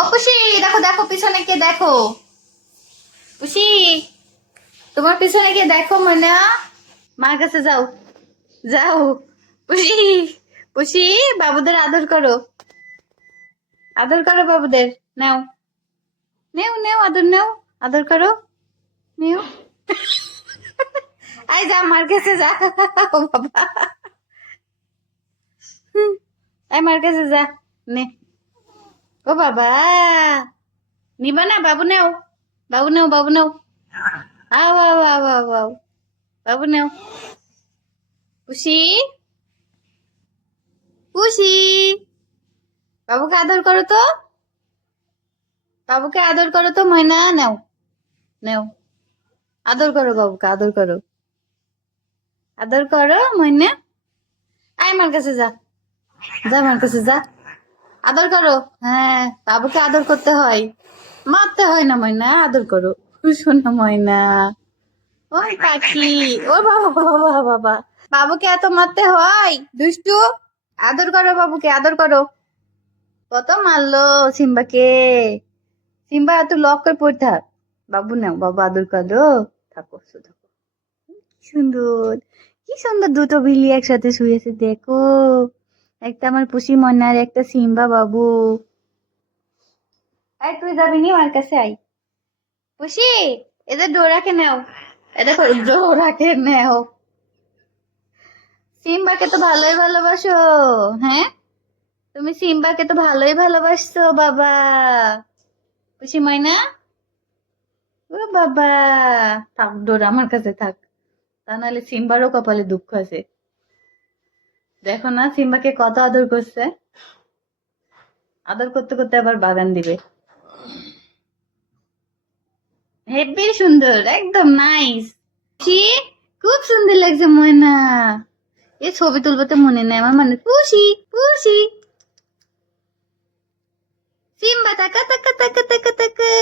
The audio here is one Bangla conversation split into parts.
ও পুষি, দেখো দেখো পিছনে কে দেখো। পুষি, তোমার পিছনে কে দেখো ময়না। মার কাছে যাও, যাও। পুষি, পুষি, বাবুদের আদর করো, আদর করো বাবুদের। নাও, নেও নেও, আদর নেও, আদর করো, নেও। আই যা, মার কাছে যা। ও বাবা, আই মার কাছে যা, নে। ও বাবা, নিবা না? বাবু নেও, বাবু নেও, বাবু নেও। আও আও আও আও আও, বাবু নেও। পুষি, পুষি, বাবুকে আদর করো তো, বাবুকে আদর করো তো ময়না। নেও, নেও, আদর করো বাবুকে, আদর করো, আদর করো ময়না। আয় আমার কাছে যা, যা আমার কাছে যা, আদর করো। হ্যাঁ, বাবুকে আদর করতে হয়, মারতে হয় না ময়না, আদর করো। শোনো ময়না, ওই পাখি, ও বাবা বাবা বাবা, বাবুকে এত মারতে হয় দুষ্টু। আদর করো বাবুকে, আদর করো। কত মারলো সিম্বাকে, সিম্বা এত লক করে পড়ে থাক। বাবু নাও, বাবু আদর করো, থাকো শুধু। কি সুন্দর, কি সুন্দর দুটো বিলি একসাথে শুয়েছে দেখো। একটা আমার পুষি ময়না আর একটা সিম্বা বাবু। আয় তুই যাবি নি আমার কাছে, আই পুষি। এদের ডোরাকে নেও, এ দেখো ডোরাকে নেও। সিম্বাকে তো ভালোই ভালোবাসো, হ্যাঁ তুমি সিম্বাকে তো ভালোই ভালোবাসছো বাবা। খুশি ময়না, ও বাবা, থাক ডোরা আমার কাছে থাক, তা নাহলে সিম্বারও কপালে দুঃখ আছে। দেখো না সিম্বাকে কত আদর করছে, আদর করতে করতে আবার বাগান দিবে। হেব্বি সুন্দর, একদম নাইস। কি, খুব সুন্দর লাগছে ময়না। এই ছবি তুলবো তো মনে নেই আমার, মানে পুষি, পুষি, সিম্বা তাকা তাকা তাকা তাকা তাকা,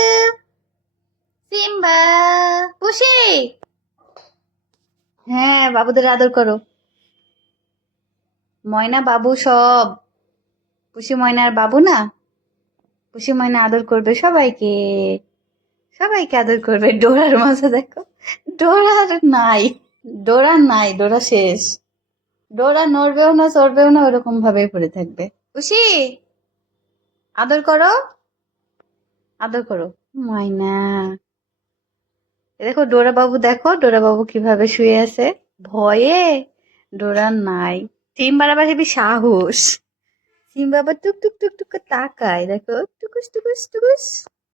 সিম্বা, পুষি। হ্যাঁ, বাবুদের আদর করো, ময়না বাবু সব। পুষি ময়না আর বাবু না, পুষি ময়না আদর করবে সবাইকে, সবাইকে আদর করবে। ডোরার মজা দেখো, ডোরার নাই, ডোরা নাই, ডোরা শেষ। ডোরা নড়বেও না, চড়বেও না, ওরকম ভাবেই পড়ে থাকবে। পুষি, আদর করো, আদর করো ময়না। এ দেখো ডোরা বাবু, দেখো ডোরা বাবু কিভাবে শুয়ে আছে ভয়ে। ডোরা নাই। সিম্বার আবার হেবি সাহস, সিম্বা আবার টুক টুক টুক টুক করে তাকায়, দেখো টুকুস টুকুস টুকুস।